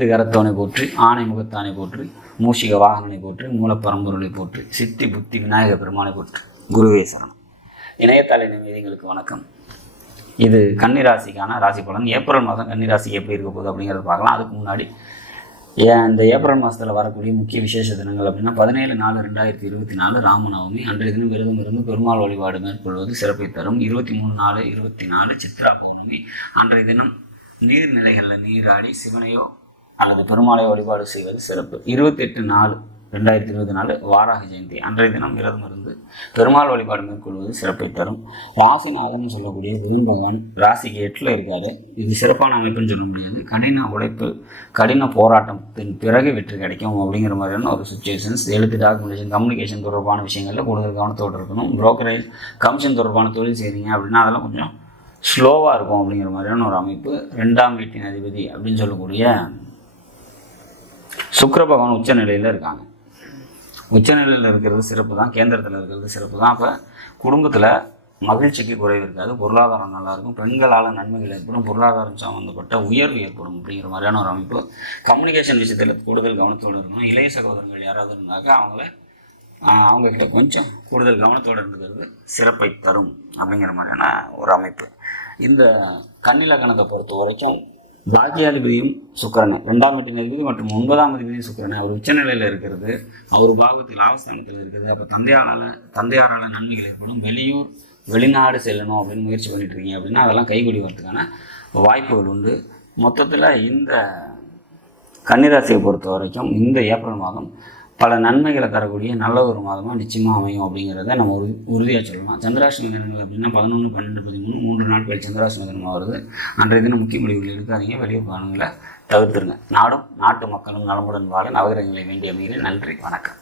ஐந்து கரத்தவனை போற்றி ஆணை முகத்தானை போற்றி மூஷிக வாகனனை போற்றி மூலப்பரம்பொருளை போற்றி சித்தி புத்தி விநாயக பெருமானை போற்றி. குருவே சரணம். இணையத்தாள நிமிதிகளுக்கு வணக்கம். இது கன்னிராசிக்கான ராசி பலன். ஏப்ரல் மாதம் கன்னிராசி எப்படி இருக்க போகுது அப்படிங்கிறத பார்க்கலாம். அதுக்கு முன்னாடி ஏன் இந்த ஏப்ரல் மாதத்தில் வரக்கூடிய முக்கிய விசேஷ தினங்கள் அப்படின்னா பதினேழு நாலு ரெண்டாயிரத்தி இருபத்தி நாலு ராமநவமி. அன்றைய தினம் விரதம் இருந்து பெருமாள் வழிபாடு மேற்கொள்வது சிறப்பை தரும். இருபத்தி மூணு நாலு இருபத்தி நாலு சித்ரா பௌர்ணமி. அன்றைய தினம் நீர்நிலைகளில் நீராடி சிவனையோ அல்லது பெருமாளை வழிபாடு செய்வது சிறப்பு. இருபத்தெட்டு நாலு ரெண்டாயிரத்தி இருபத்தி நாலு வாராக ஜெயந்தி. அன்றைய தினம் விரதம் இருந்து பெருமாள் வழிபாடு மேற்கொள்வது சிறப்பை தரும். ராசிநாதன் சொல்லக்கூடிய புதன் பகவான் ராசிக்கு எட்டில் இருக்காரு. இது சிறப்பான அமைப்புன்னு சொல்ல முடியாது. கடின உழைப்பு கடின போராட்டத்தின் பிறகு வெற்றி கிடைக்கும் அப்படிங்கிற மாதிரியான ஒரு சுச்சுவேஷன்ஸ் எழுத்து டாக்குமெண்டேஷன் கம்யூனிகேஷன் தொடர்பான விஷயங்களில் கூடுதல் கவனத்தோடு இருக்கணும். புரோக்கரேஜ் கமிஷன் தொடர்பான தொழில் செய்கிறீங்க அப்படின்னா அதெல்லாம் கொஞ்சம் ஸ்லோவாக இருக்கும் அப்படிங்கிற மாதிரியான ஒரு அமைப்பு. ரெண்டாம் வீட்டின் அதிபதி அப்படின்னு சொல்லக்கூடிய சுக்கர பகவான் உச்ச நிலையில் இருக்காங்க. உச்சநிலையில் இருக்கிறது சிறப்பு தான் கேந்திரத்தில் இருக்கிறது சிறப்பு தான் அப்போ குடும்பத்தில் மகிழ்ச்சிக்கு குறைவு இருக்காது பொருளாதாரம் நல்லாயிருக்கும் பெண்களால் நன்மைகள் ஏற்படும் பொருளாதாரம் சம்மந்தப்பட்ட உயர்வு ஏற்படும் அப்படிங்கிற மாதிரியான ஒரு அமைப்பு. கம்யூனிகேஷன் விஷயத்தில் கூடுதல் கவனத்தோடு இருக்கணும். இளைய சகோதரர்கள் யாராவது இருந்தாக்கா அவங்கள அவங்கக்கிட்ட கொஞ்சம் கூடுதல் கவனத்தோடு இருந்துக்கிறது சிறப்பை தரும் அப்படிங்கிற மாதிரியான ஒரு அமைப்பு. இந்த கண்ணிலக்கணத்தை பொறுத்த வரைக்கும் பாக்கியாதிபதியும் சுக்கிரன். ரெண்டாம் வீட்டின் அதிபதி மற்றும் ஒன்பதாம் அதிபதியும் சுக்கிரன். அவர் உச்சநிலையில் இருக்கிறது. அவர் பாகத்தில் லாபஸ்தானத்தில் இருக்கிறது அப்போ தந்தையாரால் தந்தையாரால் நன்மைகள் ஏற்படும். வெளியூர் வெளிநாடு செல்லணும் அப்படின்னு முயற்சி பண்ணிட்டு இருக்கீங்க அப்படின்னா அதெல்லாம் கைகூடி வரதுக்கான வாய்ப்புகள் உண்டு. மொத்தத்தில் இந்த கன்னிராசியை பொறுத்த வரைக்கும் இந்த ஏப்ரல் மாதம் பல நன்மைகளை தரக்கூடிய நல்ல ஒரு மாதமாக நிச்சயமாக அமையும் அப்படிங்கிறத நம்ம உறு உறுதியாக சொல்லலாம். சந்திராஷ்டம தினங்கள் அப்படின்னா பதினொன்று பன்னெண்டு பதிமூணு மூன்று நாட்கள் சந்திராஷ்டம தினமாக வருது. அன்றைய தினம் முக்கிய முடிவுகள் இருக்காதீங்க வெளியே பயணங்களை தவிர்த்துருங்க. நாடும் நாட்டு மக்களும் நலமுடன் வாழ நவகிரகங்களை வேண்டிய அமைகிறேன். நன்றி. வணக்கம்.